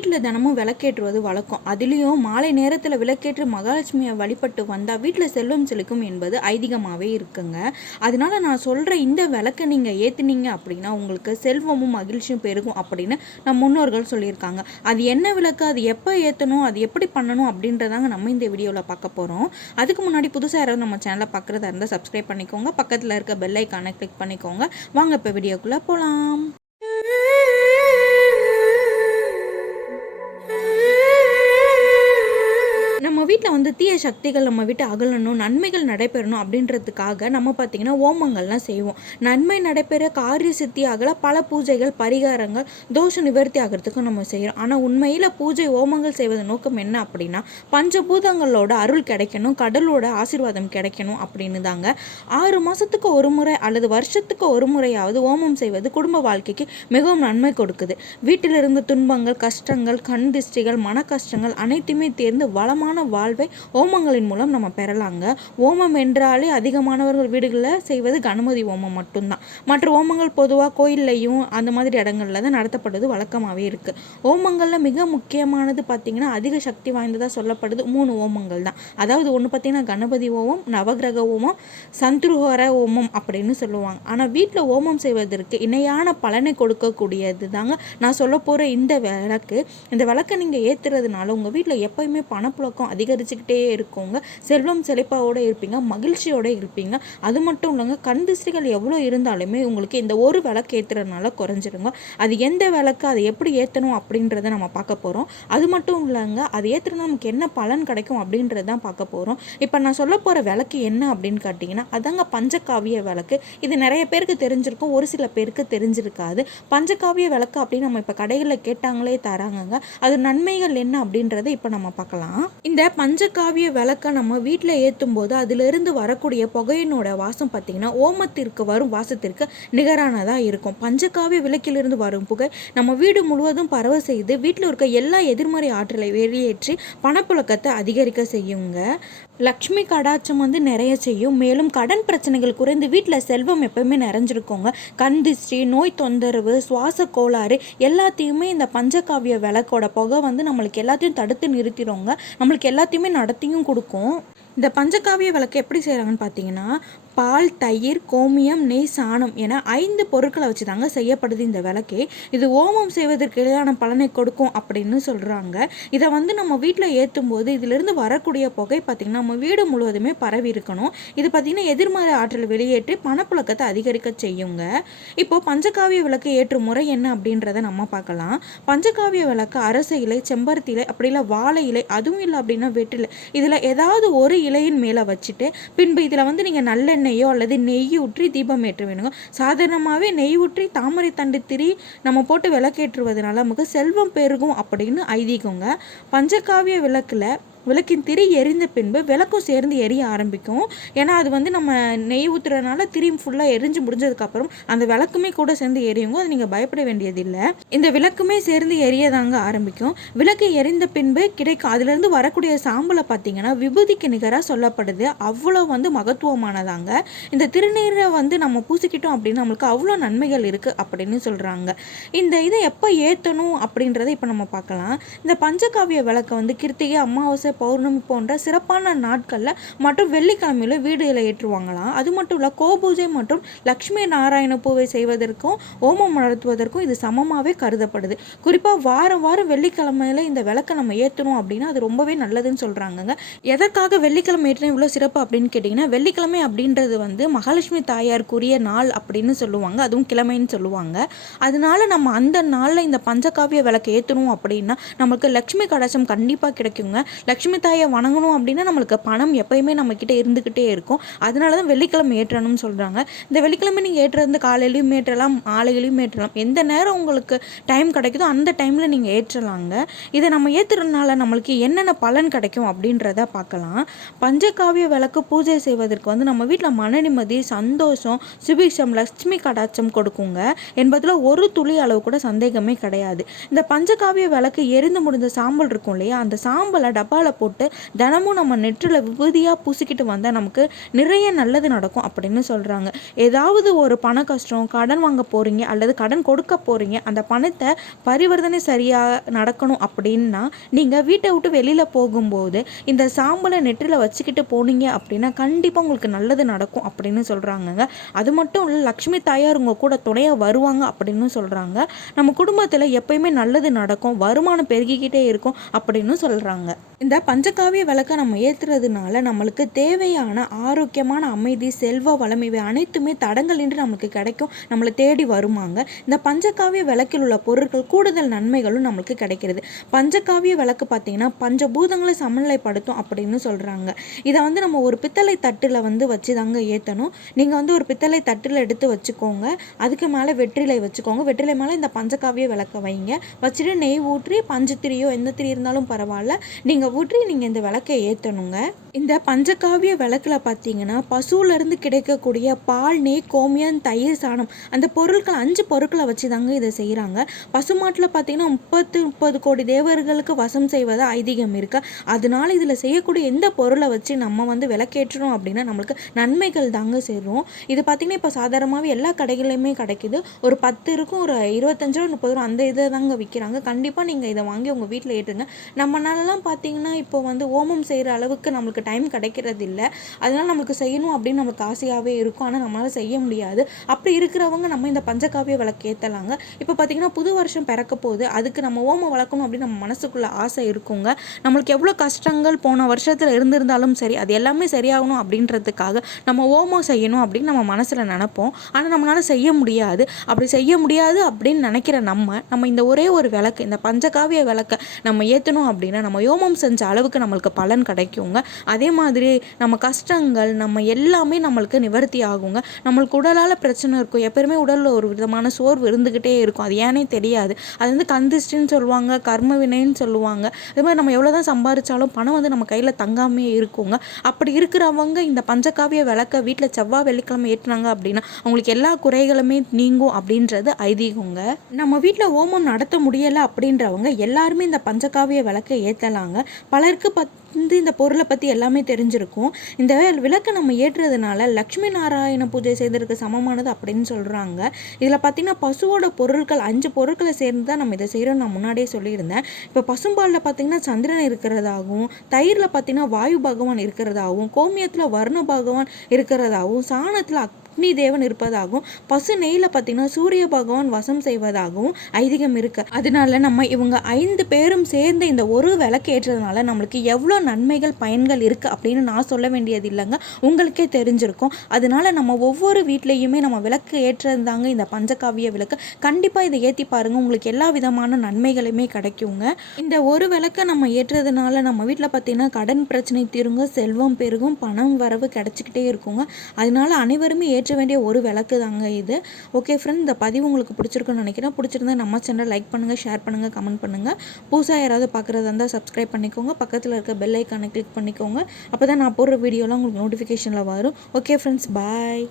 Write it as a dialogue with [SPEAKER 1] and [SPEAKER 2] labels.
[SPEAKER 1] வீட்டில் தினமும் விளக்கேற்றுவது வழக்கம். அதுலேயும் மாலை நேரத்தில் விளக்கேற்று மகாலட்சுமியை வழிபட்டு வந்தால் வீட்டில் செல்வம் செழிக்கும் என்பது ஐதீகமாகவே இருக்குங்க. அதனால நான் சொல்கிற இந்த விளக்கை நீங்கள் ஏற்றுனீங்க அப்படின்னா உங்களுக்கு செல்வமும் மகிழ்ச்சியும் பெருகும் அப்படின்னு நம் முன்னோர்கள் சொல்லியிருக்காங்க. அது என்ன விளக்கு? அது எப்போ ஏற்றணும் அது எப்படி பண்ணணும்? அப்படின்றதாங்க நம்ம இந்த வீடியோவில் பார்க்க போகிறோம் அதுக்கு முன்னாடி புதுசாக யாராவது நம்ம சேனலை பார்க்குறதா இருந்தால் சப்ஸ்கிரைப் பண்ணிக்கோங்க. பக்கத்தில் இருக்க பெல் ஐக்கானை கிளிக் பண்ணிக்கோங்க. வாங்க இப்போ வீடியோக்குள்ளே போகலாம் வீட்டில் வந்து தீய சக்திகள் நம்ம விட்டு அகலணும் நன்மைகள் நடைபெறணும் அப்படின்றதுக்காக நம்ம பார்த்திங்கன்னா ஓமங்கள்லாம் செய்வோம். நன்மை நடைபெற காரிய சித்தி ஆகல பல பூஜைகள் பரிகாரங்கள் தோஷ நிவர்த்தி ஆகிறதுக்கும் நம்ம செய்கிறோம் ஆனால் உண்மையில் பூஜை ஓமங்கள் செய்வதன் நோக்கம் என்ன அப்படின்னா பஞ்சபூதங்களோட அருள் கிடைக்கணும் கடலோட ஆசீர்வாதம் கிடைக்கணும் அப்படின்னு தாங்க. ஆறு மாதத்துக்கு ஒரு முறை அல்லது வருஷத்துக்கு ஒரு முறையாவது ஓமம் செய்வது குடும்ப வாழ்க்கைக்கு மிகவும் நன்மை கொடுக்குது. வீட்டில் இருந்த துன்பங்கள் கஷ்டங்கள் கண் திஷ்டிகள் மன கஷ்டங்கள் அனைத்துமே தேர்ந்து வளமான வாழ்வை ஓமங்களின் மூலம் நம்ம பெறலாங்க. ஓமம் என்றாலே அதிகமானவர்கள் வீடுகளில் செய்வது கணபதி ஓமம் மட்டும்தான். மற்ற ஓமங்கள் பொதுவாக கோயில்லையும் அந்த மாதிரி இடங்கள்ல தான் நடத்தப்படுவது வழக்கமாகவே இருக்குது ஓமங்களில் மிக முக்கியமானது பார்த்திங்கன்னா அதிக சக்தி வாய்ந்ததாக சொல்லப்படுது மூணு ஓமங்கள் தான். அதாவது ஒன்று பார்த்திங்கன்னா கணபதி ஓமம் நவகிரக ஓமம் சந்துருஹர ஓமம் அப்படின்னு சொல்லுவாங்க. ஆனால் வீட்டில் ஓமம் செய்வதற்கு இணையான பலனை கொடுக்கக்கூடியது தாங்க. நான் சொல்ல போகிற இந்த விளக்கு இந்த விளக்கை நீங்கள் ஏற்றுறதுனால உங்கள் வீட்டில் எப்போயுமே பணப்புழக்கம் சிரிச்சுக்கிட்டே இருக்குங்க. செல்வம் செழிப்பாவோடு இருப்பீங்க மகிழ்ச்சியோடு இருப்பீங்க. அது மட்டும் இல்லைங்க கண் திஷ்டிகள் எவ்வளோ இருந்தாலுமே உங்களுக்கு இந்த ஒரு விளக்கு ஏற்றுறதுனால குறைஞ்சிருங்க. அது எந்த விளக்கு அதை எப்படி ஏற்றணும் அப்படின்றத நம்ம பார்க்க போகிறோம் அது மட்டும் இல்லைங்க அது ஏற்றுறதுனா நமக்கு என்ன பலன் கிடைக்கும் அப்படின்றது தான் பார்க்க போகிறோம் இப்போ நான் சொல்ல போகிற விளக்கு என்ன அப்படின்னு கேட்டிங்கன்னா அதாங்க பஞ்சகாவிய விளக்கு. இது நிறைய பேருக்கு தெரிஞ்சிருக்கும் ஒரு சில பேருக்கு தெரிஞ்சிருக்காது. பஞ்சகாவிய விளக்கு அப்படின்னு நம்ம இப்போ கடைகளில் கேட்டாங்களே தராங்கங்க. அது நன்மைகள் என்ன அப்படின்றத இப்போ நம்ம பார்க்கலாம். இந்த பஞ்சகாவிய விளக்கை நம்ம வீட்டில் ஏற்றும் போது அதிலிருந்து வரக்கூடிய புகையினோட வாசம் பார்த்திங்கன்னா ஓமத்திற்கு வரும் வாசத்திற்கு நிகரானதாக இருக்கும். பஞ்சகாவிய விளக்கிலிருந்து வரும் புகை நம்ம வீடு முழுவதும் பரவ செய்து வீட்டில் இருக்க எல்லா எதிர்மறை ஆற்றலை வெளியேற்றி பணப்புழக்கத்தை அதிகரிக்க செய்யுங்க. லக்ஷ்மி கடாட்சம் வந்து நிறைய செய்யும். மேலும் கடன் பிரச்சனைகள் குறைந்து வீட்டில் செல்வம் எப்பவுமே நிறைஞ்சிருக்கோங்க. கண் திஷ்டி நோய் தொந்தரவு சுவாச கோளாறு எல்லாத்தையுமே இந்த பஞ்சகாவிய விளக்கோட புகை வந்து நம்மளுக்கு எல்லாத்தையும் தடுத்து நிறுத்திடுவோங்க நம்மளுக்கு எல்லாத்தையுமே நடத்தியும் கொடுக்கும். இந்த பஞ்சகாவிய விளக்கு எப்படி செய்கிறாங்கன்னு பார்த்தீங்கன்னா பால் தயிர் கோமியம் நெய் சாணம் என ஐந்து பொருட்களை வச்சு தாங்க செய்யப்படுது இந்த விளக்கே. இது ஓமம் செய்வதற்கு இடையான பலனை கொடுக்கும் அப்படின்னு சொல்கிறாங்க இதை வந்து நம்ம வீட்டில் ஏற்றும் போது இதிலிருந்து வரக்கூடிய புகை பார்த்திங்கன்னா நம்ம வீடு முழுவதுமே பரவி இருக்கணும். இது பார்த்திங்கன்னா எதிர்மறை ஆற்றல் வெளியேற்றி பணப்புழக்கத்தை அதிகரிக்க செய்யுங்க. இப்போது பஞ்சகாவிய விளக்கு ஏற்றும் முறை என்ன அப்படின்றத நம்ம பார்க்கலாம். பஞ்சகாவிய விளக்கு அரச இலை செம்பருத்தி இலை அப்படி இல்லை வாழை இலை அதுவும் இல்லை அப்படின்னா வெற்றிலை. இதில் ஏதாவது ஒரு இலையின் மேலே வச்சுட்டு பின்பு இதில் வந்து நீங்கள் நல்ல அல்லது நெய் ஊற்றி தீபம் ஏற்ற வேணுங்க சாதாரணமாகவே நெய் ஊற்றி தாமரை தண்டு திரி நம்ம போட்டு விளக்கேற்றுவதனால நமக்கு செல்வம் பெருகும் அப்படின்னு ஐதீகங்க. பஞ்சகாவிய விளக்கில் விளக்கின் திரி எரிந்த பின்பு விளக்கும் சேர்ந்து எரிய ஆரம்பிக்கும். ஏன்னா அது வந்து நம்ம நெய் ஊற்றுறதுனால திரி ஃபுல்லாக எரிஞ்சு முடிஞ்சதுக்கப்புறம் அந்த விளக்குமே கூட சேர்ந்து எரியுங்க. அது நீங்கள் பயப்பட வேண்டியதில்லை. இந்த விளக்குமே சேர்ந்து எரியதாங்க ஆரம்பிக்கும். விளக்கு எரிந்த பின்பு கிடைக்கும் அதுலேருந்து வரக்கூடிய சாம்பலை பார்த்தீங்கன்னா விபூதிக்கு நிகராக சொல்லப்படுது. அவ்வளோ வந்து மகத்துவமானதாங்க. இந்த திருநீரை வந்து நம்ம பூசிக்கிட்டோம் அப்படின்னு நம்மளுக்கு அவ்வளோ நன்மைகள் இருக்குது அப்படின்னு சொல்கிறாங்க இந்த இதை எப்போ ஏற்றணும் அப்படின்றத இப்போ நம்ம பார்க்கலாம். இந்த பஞ்சகாவிய விளக்கை வந்து கிருத்திகை அமாவாசை பௌர்ணமி போன்ற சிறப்பான நாட்களில் மற்றும் வெள்ளிக்கிழமையில வீடுகளை ஏற்றுவாங்களாம். அது மட்டும் இல்லை கோபூஜை மற்றும் லக்ஷ்மி நாராயண பூவை செய்வதற்கும் ஓமம் நடத்துவதற்கும் இது சமமாகவே கருதப்படுது. குறிப்பாக வாரம் வாரம் வெள்ளிக்கிழமையில இந்த விளக்கை நம்ம ஏற்றணும் அப்படின்னா அது ரொம்பவே நல்லதுன்னு சொல்கிறாங்கங்க எதற்காக வெள்ளிக்கிழமை ஏற்றினா இவ்வளோ சிறப்பு அப்படின்னு கேட்டிங்கன்னா வெள்ளிக்கிழமை அப்படின்றது வந்து மகாலட்சுமி தாயாருக்குரிய நாள் அப்படின்னு சொல்லுவாங்க. அதுவும் கிழமைன்னு சொல்லுவாங்க. அதனால நம்ம அந்த நாளில் இந்த பஞ்சகாவிய விளக்கு ஏற்றணும் அப்படின்னா நம்மளுக்கு லக்ஷ்மி கடாசம் கண்டிப்பாக கிடைக்குங்க. லக்ஷ்மி தாயை வணங்கணும் அப்படின்னா நம்மளுக்கு பணம் எப்பயுமே நம்மக்கிட்ட இருந்துக்கிட்டே இருக்கும். அதனால தான் வெள்ளிக்கிழமை ஏற்றணும்னு சொல்கிறாங்க இந்த வெள்ளிக்கிழமை நீங்கள் ஏற்றுறது காலையிலையும் ஏற்றலாம் மாலையிலையும் ஏற்றலாம். எந்த நேரம் உங்களுக்கு டைம் கிடைக்குதோ அந்த டைமில் நீங்கள் ஏற்றலாங்க. இதை நம்ம ஏற்றுறதுனால நம்மளுக்கு என்னென்ன பலன் கிடைக்கும் அப்படின்றத பார்க்கலாம். பஞ்சகாவிய விளக்கு பூஜை செய்வதற்கு வந்து நம்ம வீட்டில் மன நிம்மதி சந்தோஷம் சுபிக்ஷம் லட்சுமி கடாட்சம் கொடுக்குங்க. என்பதில் ஒரு துளி அளவு கூட சந்தேகமே கிடையாது. இந்த பஞ்சகாவிய விளக்கு எரிந்து முடிந்த சாம்பல் இருக்கும் இல்லையா? அந்த சாம்பலை டப்பாவில் போட்டு தினமும் நம்ம நெற்றில் விபூதியாக பூசிக்கிட்டு வந்தால் நமக்கு நிறைய நல்லது நடக்கும் அப்படின்னு சொல்கிறாங்க ஏதாவது ஒரு பண கஷ்டம் கடன் வாங்க போகிறீங்க அல்லது கடன் கொடுக்க போகிறீங்க அந்த பணத்தை பரிவர்த்தனை சரியாக நடக்கணும் அப்படின்னா நீங்கள் வீட்டை விட்டு வெளியில் போகும்போது இந்த சாம்பலை நெற்றியில் வச்சுக்கிட்டு போனீங்க அப்படின்னா கண்டிப்பாக உங்களுக்கு நல்லது நடக்கும் அப்படின்னு சொல்கிறாங்கங்க அது மட்டும் இல்லை லக்ஷ்மி தாயார் உங்கள் கூட துணையாக வருவாங்க அப்படின்னு சொல்கிறாங்க நம்ம குடும்பத்தில் எப்பயுமே நல்லது நடக்கும் வருமானம் பெருகிக்கிட்டே இருக்கும் அப்படின்னு சொல்கிறாங்க இந்த பஞ்சகாவிய விளக்கை நம்ம ஏற்றுறதுனால நம்மளுக்கு தேவையான ஆரோக்கியமான அமைதி செல்வ வளம் இவை அனைத்துமே தடங்கள் இன்று நம்மளுக்கு கிடைக்கும். நம்மளை தேடி வருமாங்க. இந்த பஞ்சகாவிய விளக்கில் உள்ள பொருட்கள் கூடுதல் நன்மைகளும் நம்மளுக்கு கிடைக்கிறது. பஞ்சகாவிய விளக்கு பார்த்தீங்கன்னா பஞ்சபூதங்களை சமநிலைப்படுத்தும் அப்படின்னு சொல்கிறாங்க இதை வந்து நம்ம ஒரு பித்தளை தட்டில் வந்து வச்சு தாங்க ஏற்றணும் நீங்கள் வந்து ஒரு பித்தளை தட்டில் எடுத்து வச்சுக்கோங்க. அதுக்கு மேலே வெற்றிலை வச்சுக்கோங்க. வெற்றிலை மேலே இந்த பஞ்சகாவிய விளக்க வைங்க. வச்சுட்டு நெய் ஊற்றி பஞ்சு திரியோ எந்த திரி இருந்தாலும் பரவாயில்ல. நீங்கள் ஊற்றி நீங்கள் இந்த விளக்கை ஏற்றணுங்க இந்த பஞ்சகாவிய விளக்கில் பார்த்தீங்கன்னா பசுவிலேருந்து கிடைக்கக்கூடிய பால் நெய் கோமியம் தயிர் சாணம் அந்த பொருட்கள் அஞ்சு பொருட்களை வச்சு தாங்க இதை செய்கிறாங்க பசுமாட்டில் பார்த்தீங்கன்னா முப்பத்து முப்பது கோடி தேவர்களுக்கு வசம் செய்வதாக ஐதீகம் இருக்குது அதனால இதில் செய்யக்கூடிய எந்த பொருளை வச்சு நம்ம வந்து விளக்கேற்றணும் அப்படின்னா நம்மளுக்கு நன்மைகள் தாங்க சேரும். இது பார்த்திங்கன்னா இப்போ சாதாரணமாகவே எல்லா கடைகளையுமே கிடைக்கிது. ஒரு பத்து இருக்கும் ஒரு இருபத்தஞ்சு ரூபா முப்பது ரூபா அந்த இதை தாங்க விற்கிறாங்க கண்டிப்பாக நீங்கள் இதை வாங்கி உங்கள் வீட்டில் ஏற்றுங்க. நம்மளாலலாம் பார்த்தீங்கன்னா இப்போ வந்து ஓமம் செய்கிற அளவுக்கு நம்மளுக்கு டைம் கிடைக்கிறது இல்லை அதனால் நம்மளுக்கு செய்யணும் அப்படின்னு நம்மளுக்கு ஆசையாகவே இருக்கும். ஆனால் நம்மளால் செய்ய முடியாது. அப்படி இருக்கிறவங்க நம்ம இந்த பஞ்சகாவிய விளக்கு ஏற்றலாங்க இப்போ பார்த்திங்கன்னா புது வருஷம் பிறக்க போகுது. அதுக்கு நம்ம ஓமம் வளர்க்கணும் அப்படின்னு நம்ம மனசுக்குள்ளே ஆசை இருக்குங்க. நம்மளுக்கு எவ்வளோ கஷ்டங்கள் போன வருஷத்தில் இருந்திருந்தாலும் சரி அது எல்லாமே சரியாகணும் அப்படின்றதுக்காக நம்ம ஓமம் செய்யணும் அப்படின்னு நம்ம மனசில் நினப்போம். ஆனால் நம்மளால் செய்ய முடியாது. அப்படி செய்ய முடியாது அப்படின்னு நினைக்கிற நம்ம நம்ம இந்த ஒரே ஒரு விளக்கு இந்த பஞ்சகாவிய விளக்கை நம்ம ஏற்றணும் அப்படின்னா நம்ம யோமம் செஞ்ச அளவுக்கு நம்மளுக்கு பலன் கிடைக்குங்க. அதே மாதிரி நம்ம கஷ்டங்கள் நம்ம எல்லாமே நம்மளுக்கு நிவர்த்தி ஆகுங்க. நம்மளுக்கு உடலால் பிரச்சனை இருக்கும். எப்போயுமே உடலில் ஒரு விதமான சோர்வு இருந்துக்கிட்டே இருக்கும். அது ஏனே தெரியாது. அது வந்து கந்திஷ்டின்னு சொல்லுவாங்க கர்ம வினைன்னு சொல்லுவாங்க. அதே மாதிரி நம்ம எவ்வளோ தான் சம்பாதிச்சாலும் பணம் வந்து நம்ம கையில் தங்காமே இருக்குங்க. அப்படி இருக்கிறவங்க இந்த பஞ்சகாவிய விளக்க வீட்டில் செவ்வாய் வெள்ளிக்கிழமை ஏற்றினாங்க அப்படின்னா அவங்களுக்கு எல்லா குறைகளுமே நீங்கும் அப்படின்றது ஐதீகங்க. நம்ம வீட்டில் ஓமம் நடத்த முடியலை அப்படின்றவங்க எல்லாருமே இந்த பஞ்சகாவிய விளக்கை ஏற்றலாங்க பலருக்கு வந்து இந்த பொருளை பற்றி எல்லாமே தெரிஞ்சிருக்கும். இந்த விளக்கை நம்ம ஏற்றுறதுனால லக்ஷ்மி நாராயண பூஜை செய்ததுக்கு சமமானது அப்படின்னு சொல்கிறாங்க இதில் பார்த்திங்கன்னா பசுவோட பொருட்கள் அஞ்சு பொருட்களை சேர்ந்து தான் நம்ம இதை செய்கிறோம் நான் முன்னாடியே சொல்லியிருந்தேன். இப்போ பசும்பாலில் பார்த்திங்கன்னா சந்திரன் இருக்கிறதாகவும் தயிரில் பார்த்திங்கன்னா வாயு பகவான் இருக்கிறதாகவும் கோமியத்தில் வர்ண பகவான் இருக்கிறதாகவும் சாணத்தில் அக்னி தேவன் இருப்பதாகவும் பசு நெய்யில் பார்த்தீங்கன்னா சூரிய பகவான் வசம் செய்வதாகவும் ஐதீகம் இருக்கு. அதனால நம்ம இவங்க ஐந்து பேரும் சேர்ந்து இந்த ஒரு விளக்கு ஏற்றதுனால நம்மளுக்கு எவ்வளோ நன்மைகள் பயன்கள் இருக்குது அப்படின்னு நான் சொல்ல வேண்டியது இல்லைங்க. உங்களுக்கே தெரிஞ்சிருக்கும். அதனால நம்ம ஒவ்வொரு வீட்லேயுமே நம்ம விளக்கு ஏற்றது தாங்க இந்த பஞ்சகாவிய விளக்கு. கண்டிப்பாக இதை ஏற்றி பாருங்கள் உங்களுக்கு எல்லா விதமான நன்மைகளுமே கிடைக்குங்க. இந்த ஒரு விளக்கை நம்ம ஏற்றுறதுனால நம்ம வீட்டில் பார்த்தீங்கன்னா கடன் பிரச்சனை தீருங்க செல்வம் பெருகும் பணம் வரவு கிடைச்சிக்கிட்டே இருக்குங்க. அதனால அனைவருமே ஏற்ற வேண்டிய ஒரு விளக்கு தாங்க இது. ஓகே ஃப்ரெண்ட் இந்த பதிவு உங்களுக்கு பிடிச்சிருக்குன்னு நினைக்கிறேன். பிடிச்சிருந்தா நம்ம சேனல் லைக் பண்ணுங்கள் ஷேர் பண்ணுங்கள் கமெண்ட் பண்ணுங்கள் புதுசாக யாராவது பார்க்குறதா இருந்தால் சப்ஸ்கிரைப் பண்ணிக்கோங்க. பக்கத்தில் இருக்க பெல் ஐக்கானை கிளிக் பண்ணிக்கோங்க. அப்போ தான் நான் போடுற வீடியோலாம் உங்களுக்கு நோட்டிஃபிகேஷனில் வரும். Okay friends bye